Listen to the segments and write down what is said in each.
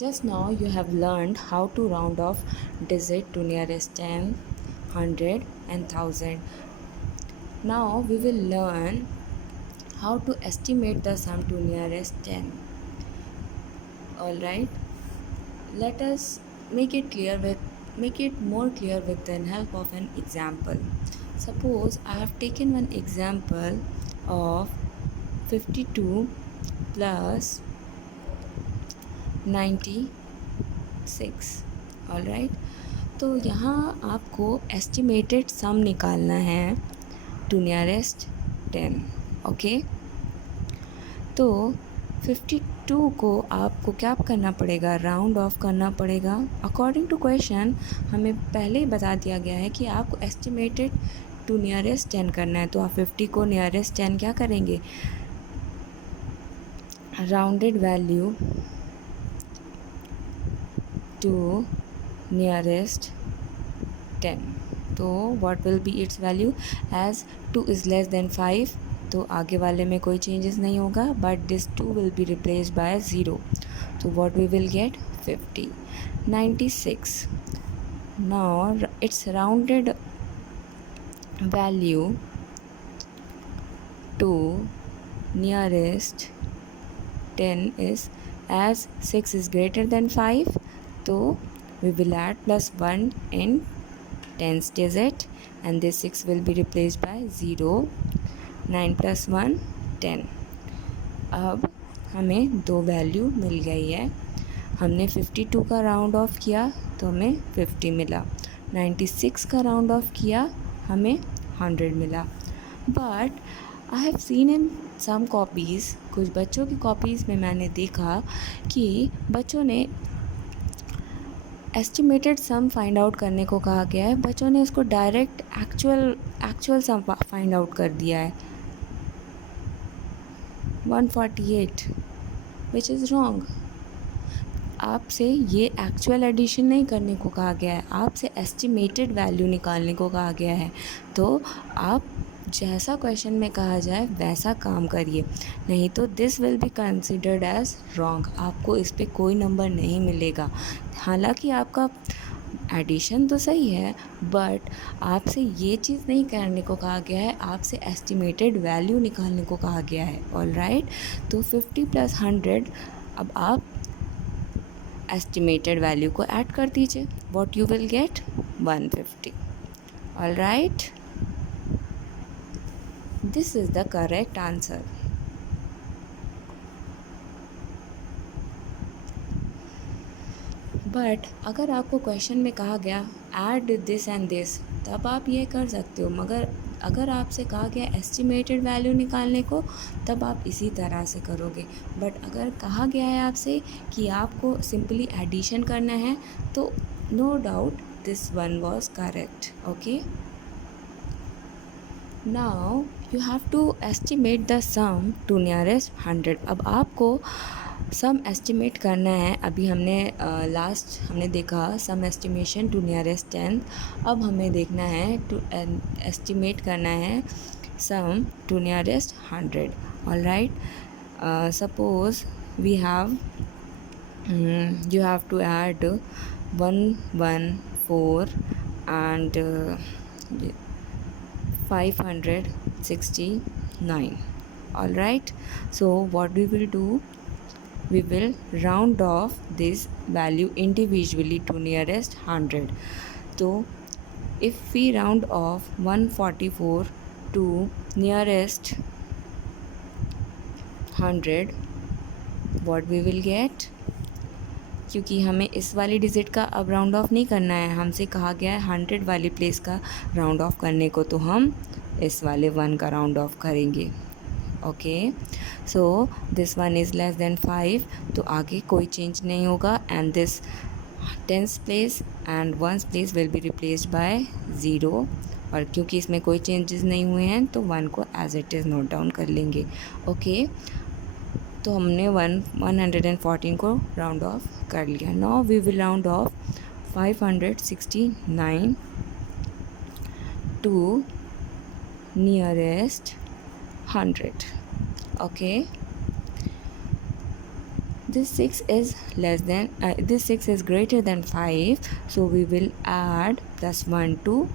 Just now you have learned how to round off digit to nearest 10, 100 and 1000. Now we will learn how to estimate the sum to nearest 10. Alright, let us make it more clear with the help of an example. Suppose I have taken one example of 52 plus 96. Alright, तो यहाँ आपको estimated सम निकालना है to nearest 10. Okay, तो 52 को आपको क्या करना पड़ेगा, राउंड ऑफ करना पड़ेगा. अकॉर्डिंग टू क्वेश्चन हमें पहले ही बता दिया गया है कि आपको एस्टिमेटेड टू नियरेस्ट 10 करना है. तो आप 50 को नियरेस्ट 10 क्या करेंगे, राउंडेड वैल्यू to nearest 10. तो what will be its value, as 2 is less than 5 तो आगे वाले में कोई changes नहीं होगा, but this 2 will be replaced by 0. So what we will get, 50. 96, now its rounded value to nearest 10 is, as 6 is greater than 5 तो we will add +1 in 10th digit and this 6 will be replaced by 0. 9 + 1 10. अब हमें दो value मिल गई है. हमने 52 का round of किया तो हमें 50 मिला. 96 का राउंड ऑफ किया हमें 100 मिला. But I have seen in some copies, कुछ बच्चों की कॉपीज़ में मैंने देखा कि बच्चों ने एस्टिमेटेड सम फाइंड आउट करने को कहा गया है, बच्चों ने इसको direct actual sum find out कर दिया है, 148, विच इज़ रॉन्ग. आपसे ये एक्चुअल एडिशन नहीं करने को कहा गया है, आपसे एस्टिमेटेड वैल्यू निकालने को कहा गया है. तो आप जैसा क्वेश्चन में कहा जाए वैसा काम करिए, नहीं तो this will be considered as wrong. आपको इस पर कोई नंबर नहीं मिलेगा. हालांकि आपका एडिशन तो सही है, बट आपसे ये चीज़ नहीं करने को कहा गया है, आपसे एस्टिमेटेड वैल्यू निकालने को कहा गया है. ऑलराइट, तो 50 + 100, अब आप एस्टिमेटेड वैल्यू को ऐड कर दीजिए. What you will get, 150. Alright, this is the correct answer. But अगर आपको क्वेश्चन में कहा गया ऐड दिस एंड दिस, तब आप ये कर सकते हो. मगर अगर आपसे कहा गया एस्टिमेटेड वैल्यू निकालने को, तब आप इसी तरह से करोगे. बट अगर कहा गया है आपसे कि आपको सिंपली एडिशन करना है, तो no doubt this one was correct. Okay, now you have to estimate the sum to nearest 100. अब आपको सम एस्टिमेट करना है. अभी हमने लास्ट हमने देखा सम एस्टिमेशन टू नियरेस्ट 10. अब हमें देखना है टू एस्टिमेट करना है sum to nearest 100. Alright, suppose we have you have to add 114 and 569. Alright, so what we will do, we will round off this value individually to nearest 100. So if we round off 144 to nearest 100, what we will get, क्योंकि हमें इस वाली digit का अब round of नहीं करना है, हमसे कहा गया है 100 वाली प्लेस का राउंड ऑफ करने को, तो हम इस वाले 1 का राउंड ऑफ करेंगे. Okay, so this 1 is less than 5, तो आगे कोई चेंज नहीं होगा. And this 10th place and 1st place will be replaced by 0. और क्योंकि इसमें कोई चेंजेस नहीं हुए हैं, तो 1 को as it is note down कर लेंगे. ओके, तो हमने 114 को राउंड ऑफ कर लिया. Now we will round off 569 to nearest 100. Okay, this 6 is this 6 is greater than 5, so we will add +1 to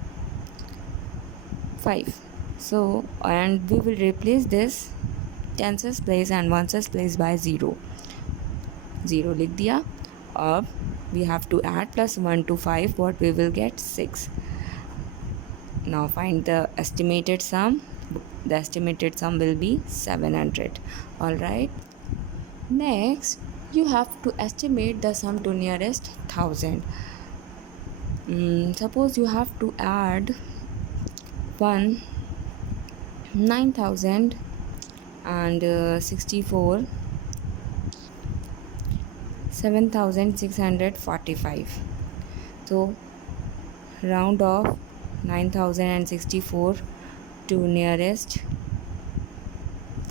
5. So, and we will replace this tens's place and ones's place by 0 लिख दिया. अब we have to add +1 to 5. What we will get? 6. Now find the estimated sum. The estimated sum will be 700. All right. Next, you have to estimate the sum to nearest 1000. Suppose you have to add 9,000 and 64 7,645. So round off 9,064 to nearest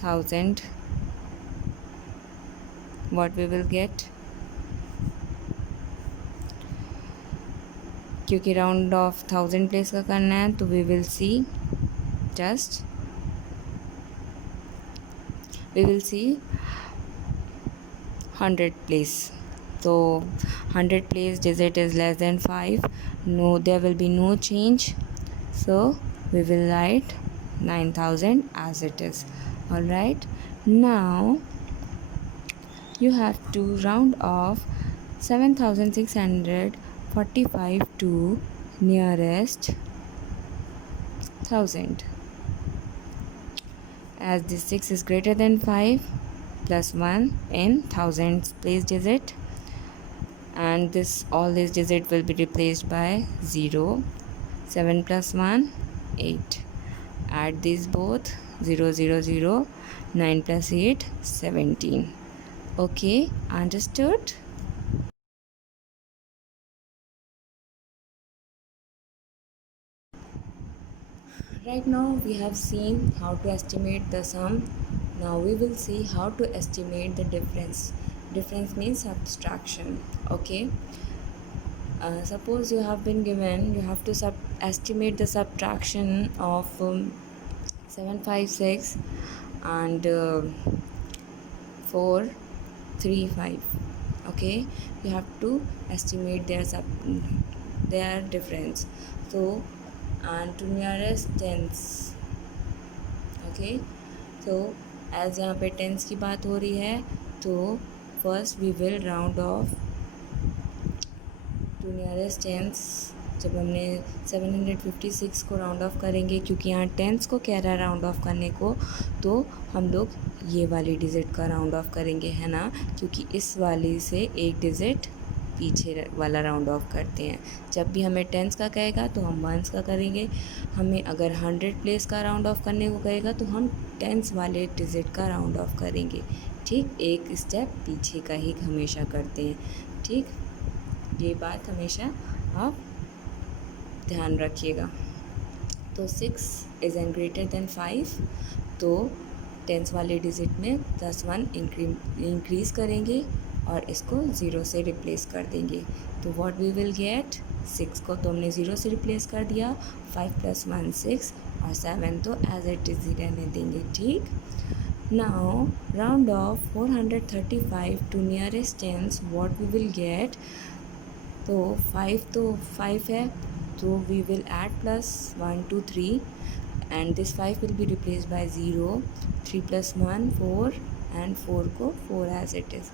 1000. What we will get? क्योंकि round of 1000 place का करना है, तो we will see 100 place. So 100 place digit is less than 5. No, there will be no change. So we will write 9,000 as it is. All right. Now you have to round off 7,645 to nearest 1000. As this 6 is greater than 5, +1 in thousands place digit, and all these digit will be replaced by 0. 7 plus 1, 8. Add these both, 0 0 0. 9 plus 8, 17. Okay, understood? Right now we have seen how to estimate the sum. Now we will see how to estimate the difference. Difference means subtraction. Okay. Suppose you have been given, you have to estimate the subtraction of 756 and 435. Okay, you have to estimate their difference. So, and to nearest tens. Okay, so as यहाँ पे tens की बात हो रही है, तो first we will round off to nearest tens. जब हमने 756 को राउंड ऑफ करेंगे, क्योंकि यहाँ टेंस को कह रहा है राउंड ऑफ करने को, तो हम लोग ये वाली डिजिट का राउंड ऑफ करेंगे, है ना, क्योंकि इस वाली से एक डिजिट पीछे वाला राउंड ऑफ करते हैं. जब भी हमें टेंस का कहेगा तो हम वंस का करेंगे. हमें अगर 100 प्लेस का राउंड ऑफ करने को कहेगा तो हम टेंस वाले डिजिट का राउंड ऑफ करेंगे. ठीक, एक स्टेप पीछे का ही हमेशा करते हैं. ठीक, ये बात हमेशा आप ध्यान रखिएगा. तो 6 इज़ एन ग्रेटर देन 5, तो टेंस वाले डिजिट में +1 इंक्रीज़ करेंगे और इसको 0 से रिप्लेस कर देंगे. तो व्हाट वी विल गेट, 6 को तो हमने 0 से रिप्लेस कर दिया, 5 + 1 6 और 7 तो एज इट इज़ ही रहने देंगे. ठीक, now round off 435 to nearest tens. What we will get, तो 5 है, so we will add +1 to 3 and this 5 will be replaced by 0. 3 + 1 4 and 4 को 4 as it is.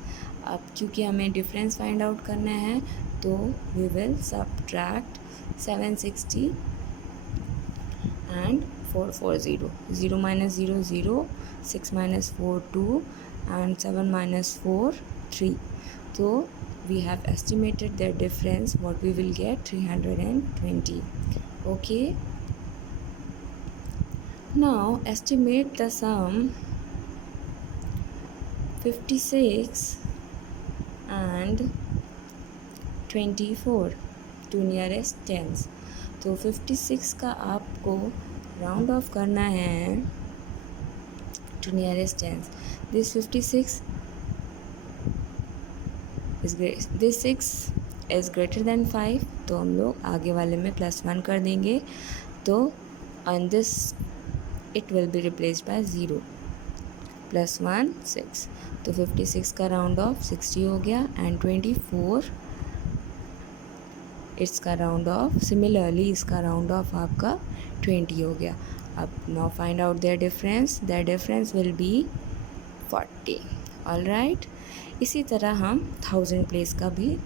अब क्योंकि हमें डिफरेंस फाइंड आउट करना है, तो we will subtract 760 and 440. 0 - 0 0, 6 - 4 2 and 7 - 4 3. So we have estimated their difference. What we will get, 320. Okay, now estimate the sum 56 and 24 to nearest tens. तो 56 का आपको राउंड ऑफ करना है to nearest tens. This 56 this 6 is greater than 5, तो हम लोग आगे वाले में +1 कर देंगे. तो on this it will be replaced by 0. Plus 1 6, तो 56 का राउंड ऑफ 60 हो गया एंड 24 इसका राउंड ऑफ, सिमिलरली इसका राउंड ऑफ आपका 20 हो गया. अब now find out their difference will be 40. All right. इसी तरह हम 1000 प्लेस का भी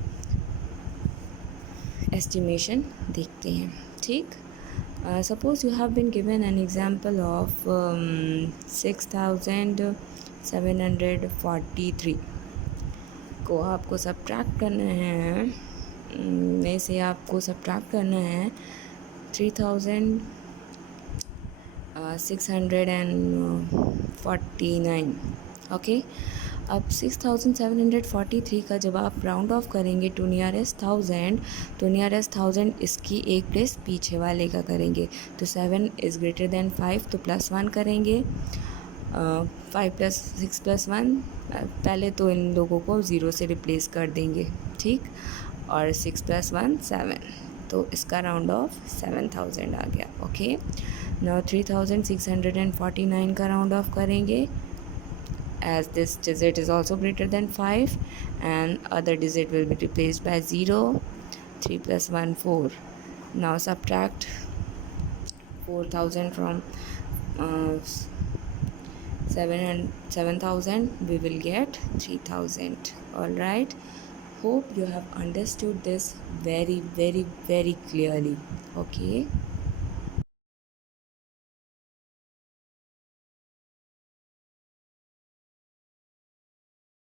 एस्टिमेशन देखते हैं. ठीक. Suppose you have been given an example of 6743 को आपको सब्ट्रैक्ट करना है, में से आपको सब्ट्रैक्ट करना है 3649. ओके. अब 6743 का जब आप राउंड ऑफ करेंगे टू नियरेस्ट 1000, तो नियरेस्ट 1000 इसकी एक प्लेस पीछे वाले का करेंगे. तो 7 इज़ ग्रेटर देन 5, तो प्लस 1 करेंगे. 5 + 6 + 1, पहले तो इन लोगों को 0 से रिप्लेस कर देंगे. ठीक. और 6 + 1 7, तो इसका राउंड ऑफ 7000 आ गया. ओके. नाउ 3649 का राउंड ऑफ करेंगे, as this digit is also greater than 5 and other digit will be replaced by 0. 3 + 1 4. Now subtract 4000 from 7000, we will get 3000. All right. Hope you have understood this very, very, very clearly. Okay.